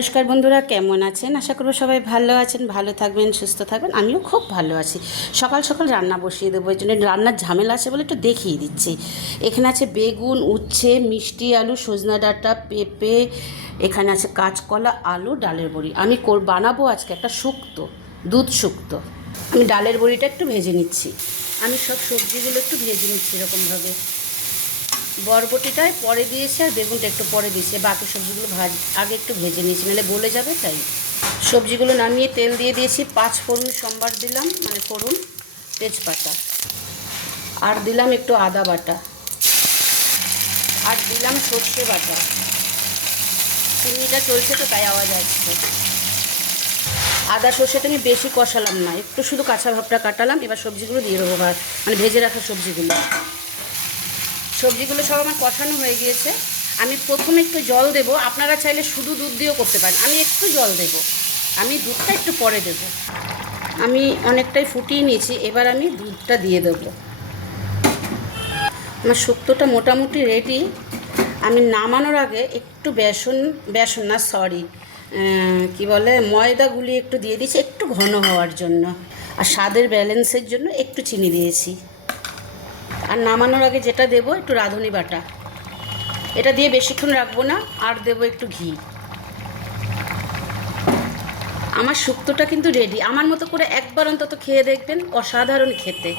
নমস্কার বন্ধুরা, কেমন আছেন? আশা করব সবাই ভালো আছেন, ভালো থাকবেন, সুস্থ থাকবেন। আমিও খুব ভালো আছি। সকাল সকাল রান্না বসিয়ে দেবো, এই জন্য রান্নার ঝামেলা আছে বলে একটু দেখিয়ে দিচ্ছি। এখানে আছে বেগুন, উচ্ছে, মিষ্টি আলু, সজনা ডাঁটা, পেঁপে, এখানে আছে কাঁচকলা, আলু, ডালের বড়ি। আমি বানাবো আজকে একটা শুক্তো, দুধ শুক্তো। আমি ডালের বড়িটা একটু ভেজে নিচ্ছি। আমি সব সবজিগুলো একটু ভেজে নিচ্ছি এরকমভাবে। বরবটিটায় পরে দিয়েছি আর বেগুনটা একটু পরে দিয়েছি, বাকি সবজিগুলো আগে একটু ভেজে নিয়েছি, নাহলে গলে যাবে। তাই সবজিগুলো নামিয়ে তেল দিয়ে দিয়েছি, 5 ফোড়ন সম্বার দিলাম, মানে ফোড়ন, তেজপাতা, আর দিলাম একটু আদা বাটা, আর দিলাম সর্ষে বাটা। চিনিটা চলছে তো তাই আওয়াজ আসছে। আদা সর্ষেটা আমি বেশি কষালাম না, একটু শুধু কাঁচা ভাবটা কাটালাম। এবার সবজিগুলো দিয়ে দেবো, মানে ভেজে রাখা সবজিগুলো সব আমার কষানো হয়ে গিয়েছে। আমি প্রথমে একটু জল দেব, আপনারা চাইলে শুধু দুধ দিয়েও করতে পারেন। আমি একটু জল দেব, আমি দুধটা একটু পরে দেব। আমি অনেকটাই ফুটিয়ে নিয়েছি, এবার আমি দুধটা দিয়ে দেব। আমার শুক্তোটা মোটামুটি রেডি। আমি নামানোর আগে একটু বেসন না, সরি, কি বলে, ময়দা গুলিয়ে একটু দিয়ে দিয়েছি, একটু ঘন হওয়ার জন্য, আর স্বাদের ব্যালেন্সের জন্য একটু চিনি দিয়েছি। আর নামানোর আগে যেটা দেবো, একটু রাঁধুনি বাটা। এটা দিয়ে বেশিক্ষণ রাখবো না, আর দেবো একটু ঘি। আমার শুক্তোটা কিন্তু রেডি। আমার মতো করে একবার অন্তত খেয়ে দেখবেন, অসাধারণ খেতে।